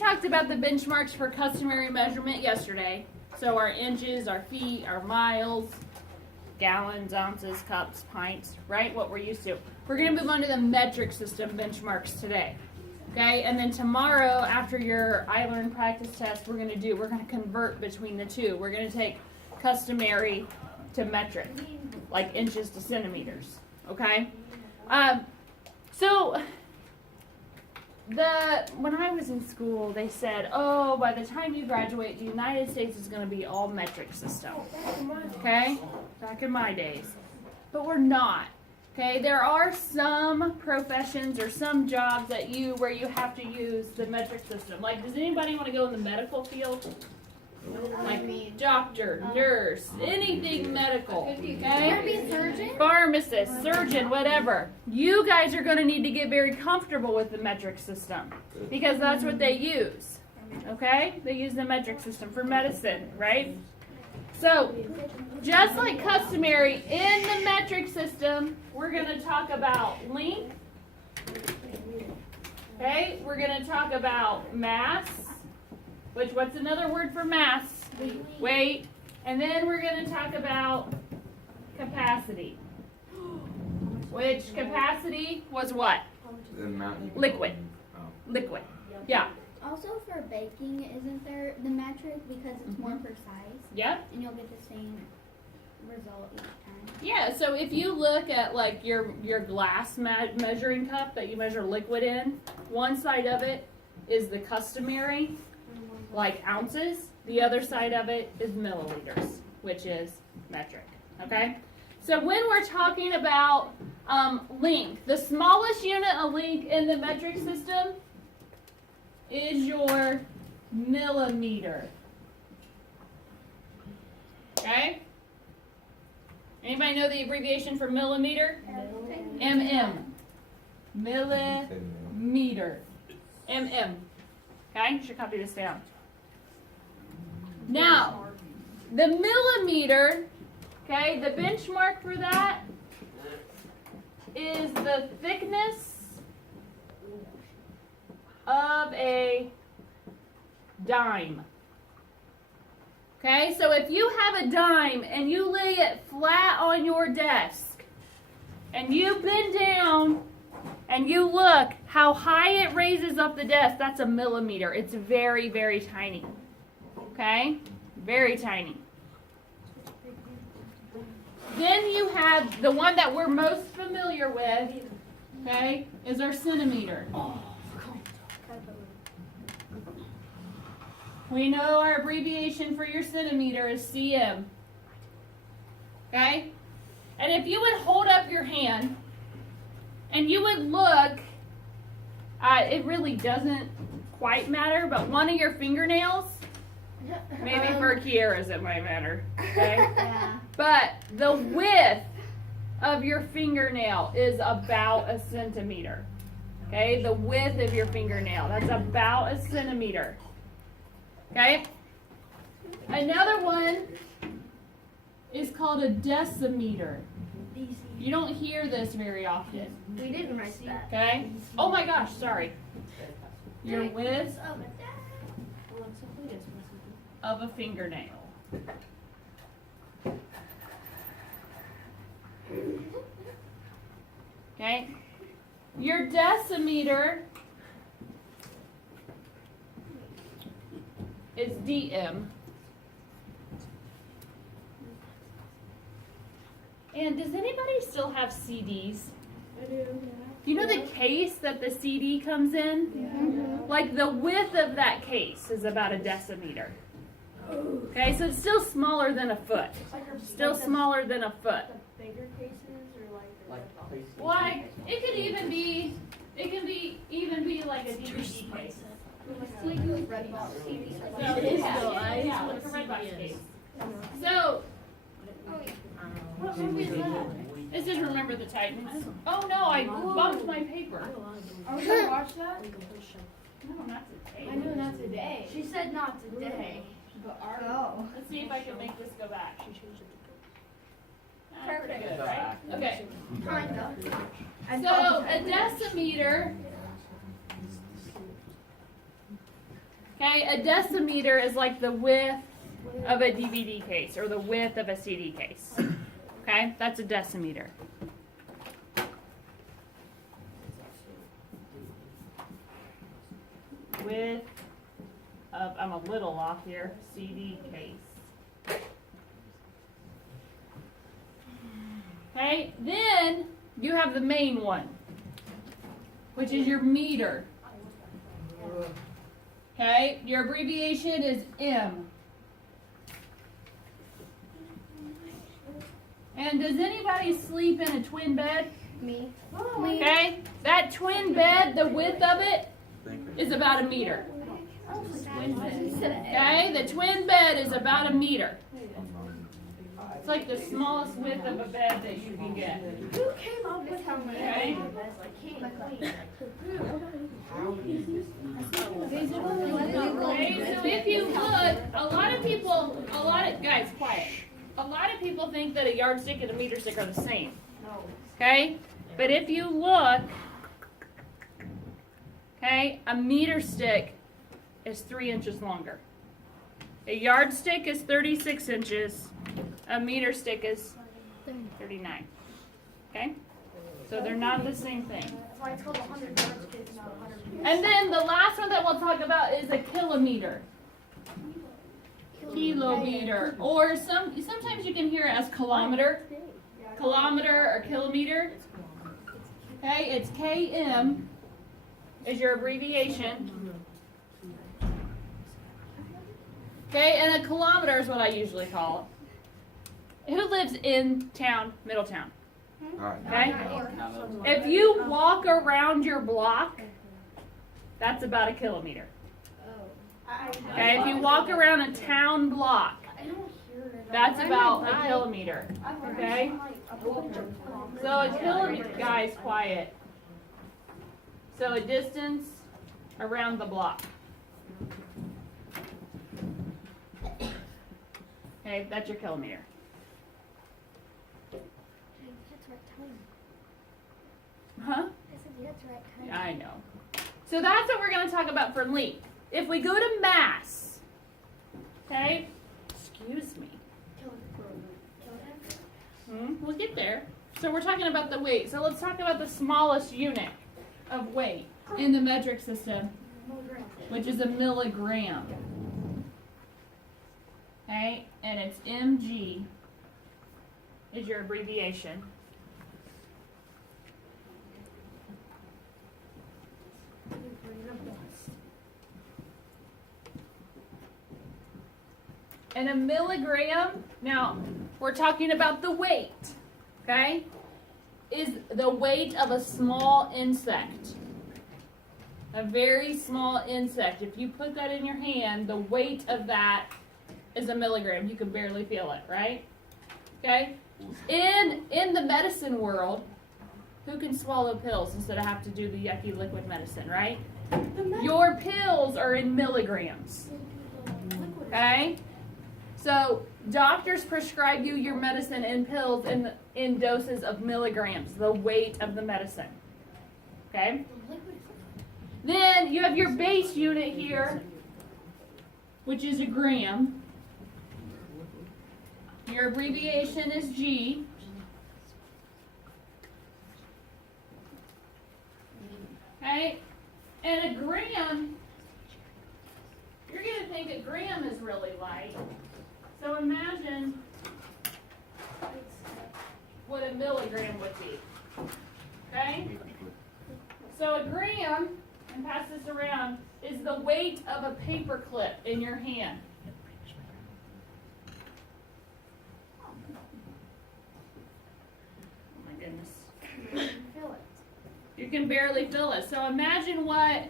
talked about the benchmarks for customary measurement yesterday. So our inches, our feet, our miles, gallons, ounces, cups, pints, right? What we're used to. We're going to move on to the metric system benchmarks today. Okay, and then tomorrow after your iLearn practice test, we're going to convert between the two. We're going to take customary to metric, like inches to centimeters. Okay, so when I was in school, they said, oh, by the time you graduate, the United States is going to be all metric system. Okay, back in my days, but we're not. Okay, there are some professions or some jobs where you have to use the metric system. Like, does anybody want to go in the medical field? Like doctor, nurse, anything medical. Okay? Surgeon? Pharmacist, surgeon, whatever. You guys are going to need to get very comfortable with the metric system because that's what they use. Okay? They use the metric system for medicine, right? So, just like customary in the metric system, we're going to talk about length. Okay? We're going to talk about mass. What's another word for mass? Weight. And then we're going to talk about capacity. Which capacity was what? Liquid. Liquid. Yeah. Also for baking, isn't there the metric because it's more precise? Yep. And you'll get the same result each time. Yeah, so if you look at like your glass measuring cup that you measure liquid in, one side of it is the customary, like ounces. The other side of it is milliliters, which is metric. Okay? So when we're talking about length, the smallest unit of length in the metric system is your millimeter. Okay? Anybody know the abbreviation for millimeter? MM. Millimeter. MM. Okay? You should copy this down. Now, the millimeter, okay, the benchmark for that is the thickness of a dime. Okay, so if you have a dime and you lay it flat on your desk and you bend down and you look how high it raises up the desk, that's a millimeter. It's very, very tiny. Okay, very tiny. Then you have the one that we're most familiar with, okay, is our centimeter. We know our abbreviation for your centimeter is cm. Okay? And if you would hold up your hand and you would look, it really doesn't quite matter, but one of your fingernails, maybe for Kiara's it might matter. Okay? Yeah. But the width of your fingernail is about a centimeter. Okay? The width of your fingernail, that's about a centimeter. Okay? Another one is called a decimeter. You don't hear this very often. We didn't write that. Okay? Oh my gosh, sorry. Your width of a fingernail. Okay? Your decimeter is dm. And does anybody still have CDs? I do. Do you know the case that the CD comes in? Yeah. Like the width of that case is about a decimeter. Okay, so it's still smaller than a foot. Still smaller than a foot. The bigger cases or like Like it could even be like a DVD case. So, yeah, like a red box case. So, what movie is that? This is Remember the Titans. Oh no, I bumped my paper. Are we gonna watch that? No, not today. I know not today. She said not today. But our Let's see if I can make this go back. she changed it. Pretty good, right? Okay. Kind of. So a decimeter Okay, a decimeter is like the width of a DVD case or the width of a CD case. Okay, that's a decimeter. Width of, I'm a little off here, CD case. Okay, then you have the main one, which is your meter. Okay, your abbreviation is M. And does anybody sleep in a twin bed? Me. Okay, that twin bed, the width of it is about a meter. Okay, the twin bed is about a meter. It's like the smallest width of a bed that you can get. Who came up with how many? Okay. Okay, so if you look, a lot of guys, quiet. A lot of people think that a yardstick and a meter stick are the same. Okay? But if you look, okay, a meter stick is 3 inches longer. A yardstick is 36 inches. A meter stick is 39. Okay? So they're not the same thing. That's why it's called 100 yards, kids, not 100 meters. And then the last one that we'll talk about is a kilometer. Kilometer. Or sometimes you can hear it as kilometer. Kilometer or kilometer. Okay, it's KM is your abbreviation. Okay, and a kilometer is what I usually call it. Who lives in town, Middletown? Okay? If you walk around your block, that's about a kilometer. Okay, if you walk around a town block, that's about a kilometer. Okay? So a kilometer, guys, quiet. So a distance around the block. Okay, that's your kilometer. Huh? Yeah, I know. So that's what we're going to talk about for length. If we go to mass, okay, excuse me. We'll get there. So we're talking about the weight. So let's talk about the smallest unit of weight in the metric system, which is a milligram. Okay, and it's mg is your abbreviation. And a milligram, now we're talking about the weight, okay, is the weight of a small insect. A very small insect. If you put that in your hand, the weight of that is a milligram. You can barely feel it, right? Okay? In the medicine world, who can swallow pills instead of have to do the yucky liquid medicine, right? Your pills are in milligrams. Okay? So doctors prescribe you your medicine in pills in doses of milligrams, the weight of the medicine. Okay? Then you have your base unit here, which is a gram. Your abbreviation is G. Okay? And a gram, you're going to think a gram is really light. So imagine what a milligram would be. Okay? So a gram, and pass this around, is the weight of a paper clip in your hand. Oh my goodness. You can barely feel it. So imagine what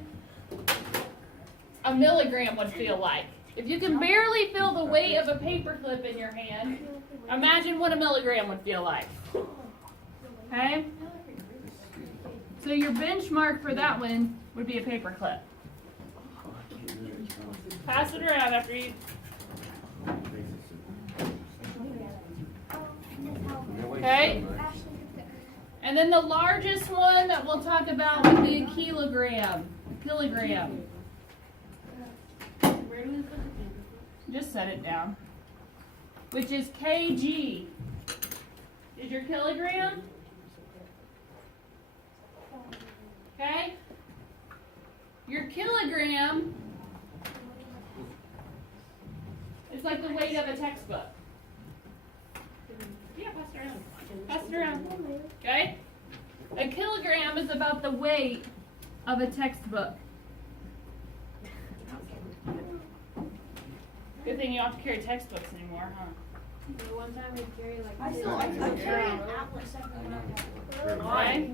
a milligram would feel like. If you can barely feel the weight of a paperclip in your hand, imagine what a milligram would feel like. Okay? So your benchmark for that one would be a paperclip. Pass it around after you. Okay? And then the largest one that we'll talk about would be a kilogram. Kilogram. Just set it down. Which is kg. Is your kilogram? Okay? Your kilogram is like the weight of a textbook. Yeah, pass it around. Pass it around. Okay? A kilogram is about the weight of a textbook. Good thing you don't have to carry textbooks anymore, huh? The one time we carry like. I still I carry carry an an atlas Okay.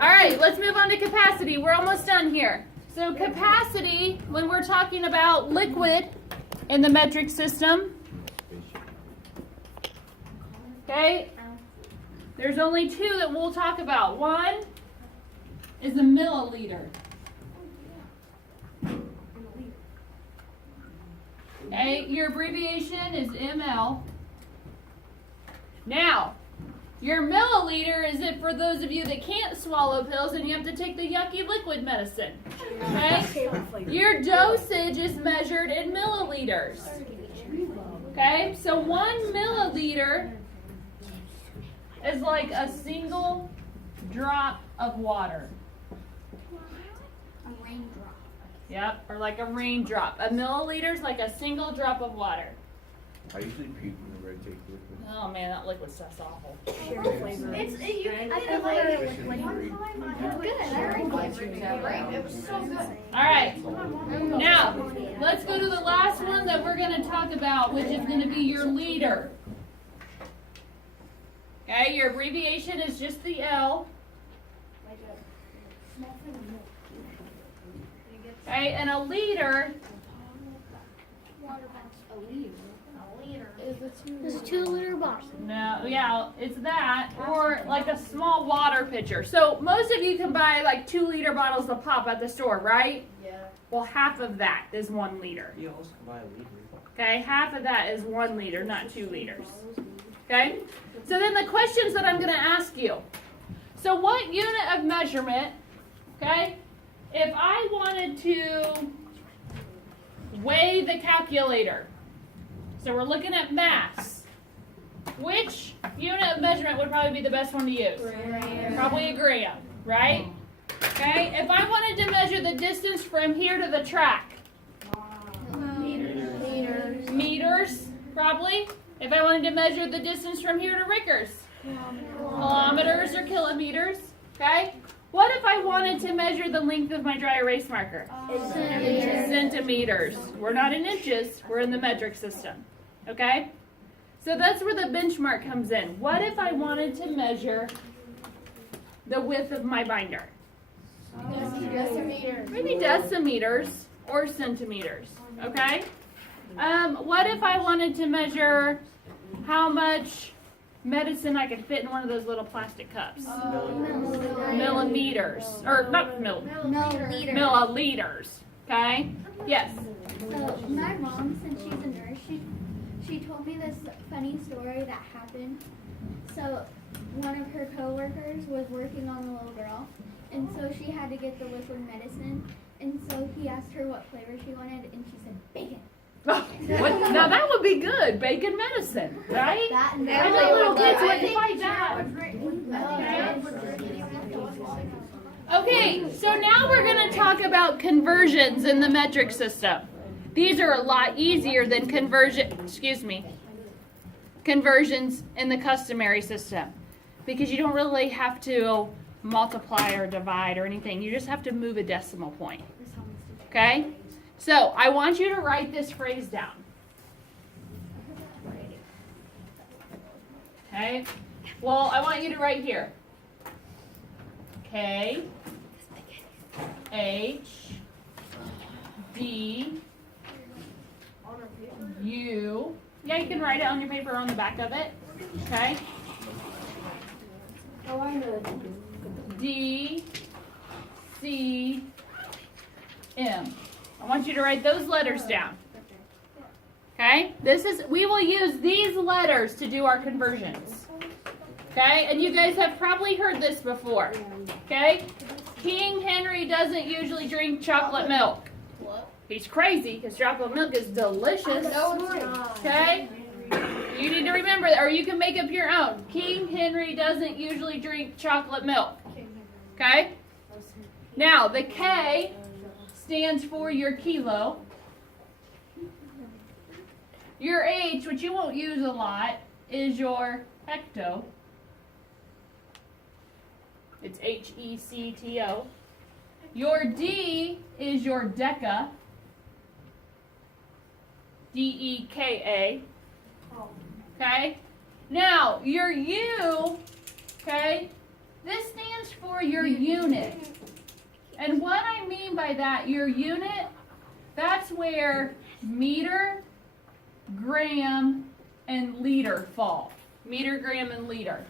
All right, let's move on to capacity. We're almost done here. So capacity, when we're talking about liquid in the metric system, okay, there's only two that we'll talk about. One is a milliliter. Okay, your abbreviation is ML. Now, your milliliter is it for those of you that can't swallow pills and you have to take the yucky liquid medicine. Okay? Your dosage is measured in milliliters. Okay? So 1 milliliter is like a single drop of water. A raindrop. Yep, or like a raindrop. A milliliter is like a single drop of water. I usually puke whenever I take liquid. Oh man, that liquid stuff's awful. I didn't like it. One time I had Good. it was so good. All right. Now, let's go to the last one that we're going to talk about, which is going to be your liter. Okay, your abbreviation is just the L. Okay, and a liter It's a 2-liter bottle. no, yeah, it's that, or like a small water pitcher. So most of you can buy like 2-liter bottles of pop at the store, right? Yeah. Well, half of that is 1 liter. You also can buy a liter. Okay, half of that is 1 liter, not 2 liters. Okay? So then the questions that I'm going to ask you. So what unit of measurement, okay, if I wanted to weigh the calculator, so we're looking at mass, which unit of measurement would probably be the best one to use? Probably a gram, right? Okay, if I wanted to measure the distance from here to the track, meters, probably. If I wanted to measure the distance from here to Rickers, kilometers or kilometers, okay? What if I wanted to measure the length of my dry erase marker? Centimeters. We're not in inches, we're in the metric system, okay? So that's where the benchmark comes in. What if I wanted to measure the width of my binder? Maybe decimeters or centimeters, okay? What if I wanted to measure how much medicine I could fit in one of those little plastic cups? Millimeters, or not milliliters, okay? Yes. So my mom, since she's a nurse, she told me this funny story that happened. So one of her coworkers was working on the little girl, and so she had to get the liquid medicine, and so he asked her what flavor she wanted, and she said bacon. What? Now that would be good, bacon medicine, right? That and I know little kids wouldn't fight that. Okay, so now we're going to talk about conversions in the metric system. These are a lot easier than conversions in the customary system, because you don't really have to multiply or divide or anything. You just have to move a decimal point. Okay? So I want you to write this phrase down. Okay? Well, I want you to write here. K H D U. Yeah, you can write it on your paper or on the back of it. Okay? D C M. I want you to write those letters down. Okay? We will use these letters to do our conversions. Okay? And you guys have probably heard this before. Okay? King Henry doesn't usually drink chocolate milk. What? He's crazy because chocolate milk is delicious. No, it's not. Okay? You need to remember that, or you can make up your own. King Henry doesn't usually drink chocolate milk. Okay? Now, the K stands for your kilo. Your H, which you won't use a lot, is your hecto. It's Hecto. Your D is your deca. Deka. Okay? Now, your U, okay, this stands for your unit. And what I mean by that, your unit, that's where meter, gram, and liter fall. Meter, gram, and liter.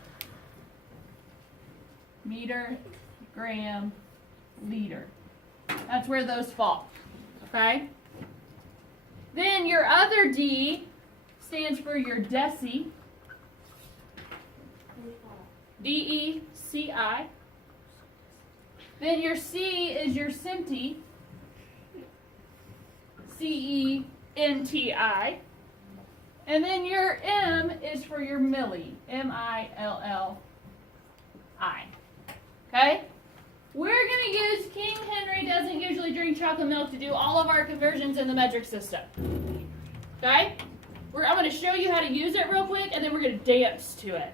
Meter, gram, liter. That's where those fall. Okay? Then your other D stands for your deci. DECI. Then your C is your centi. CENTI. And then your M is for your milli. MILLI. Okay? We're going to use King Henry doesn't usually drink chocolate milk to do all of our conversions in the metric system. Okay? I'm going to show you how to use it real quick, and then we're going to dance to it.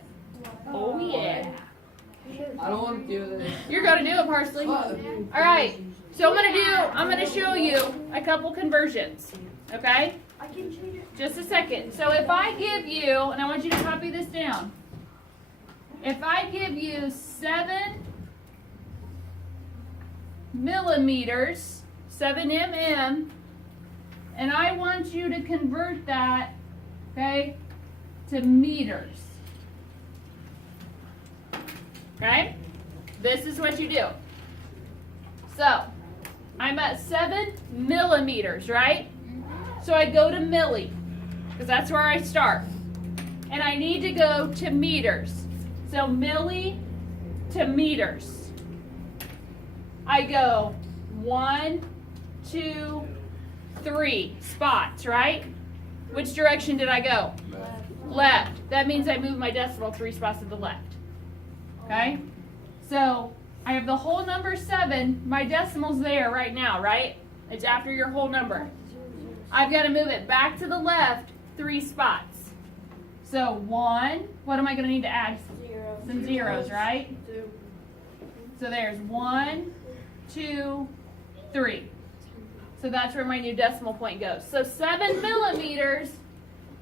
Oh, yeah. I don't want to do this. You're going to do it, Parsley. All right. So I'm going to show you a couple conversions. Okay? I can change it. Just a second. So if I give you, and I want you to copy this down. If I give you 7 millimeters, 7 mm, and I want you to convert that, okay, to meters. Okay? This is what you do. So, I'm at 7 millimeters, right? So I go to milli, because that's where I start. And I need to go to meters. So milli to meters. I go 1, 2, 3 spots, right? Which direction did I go? Left. That means I move my decimal 3 spots to the left. Okay? So I have the whole number 7. My decimal's there right now, right? It's after your whole number. I've got to move it back to the left 3 spots. So 1, what am I going to need to add? Some zeros, right? So there's 1, 2, 3. So that's where my new decimal point goes. So 7 millimeters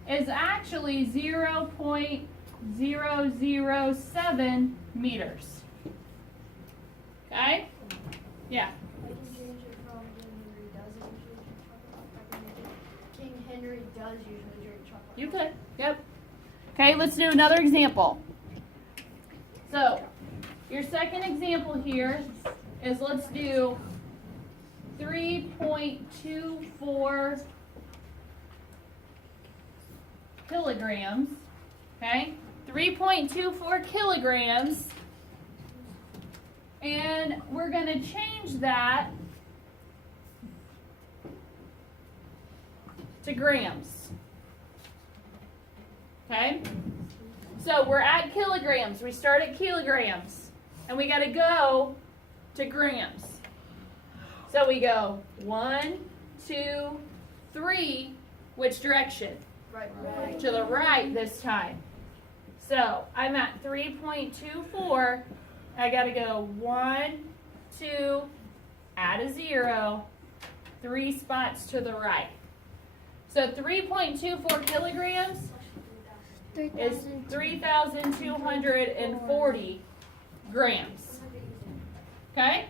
is actually 0.007 meters. Okay? Yeah. I can change it from King Henry does usually drink chocolate. You could. Yep. Okay, let's do another example. So, your second example here is let's do 3.24 kilograms. Okay? 3.24 kilograms. And we're going to change that to grams. Okay? So we're at kilograms. We start at kilograms. And we got to go to grams. So we go 1, 2, 3. Which direction? Right. To the right this time. So I'm at 3.24. I got to go 1, 2, add a 0, 3 spots to the right. So 3.24 kilograms is 3,240 grams. Okay?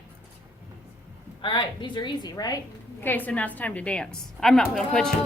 All right, these are easy, right? Okay, so now it's time to dance. I'm not going to put you.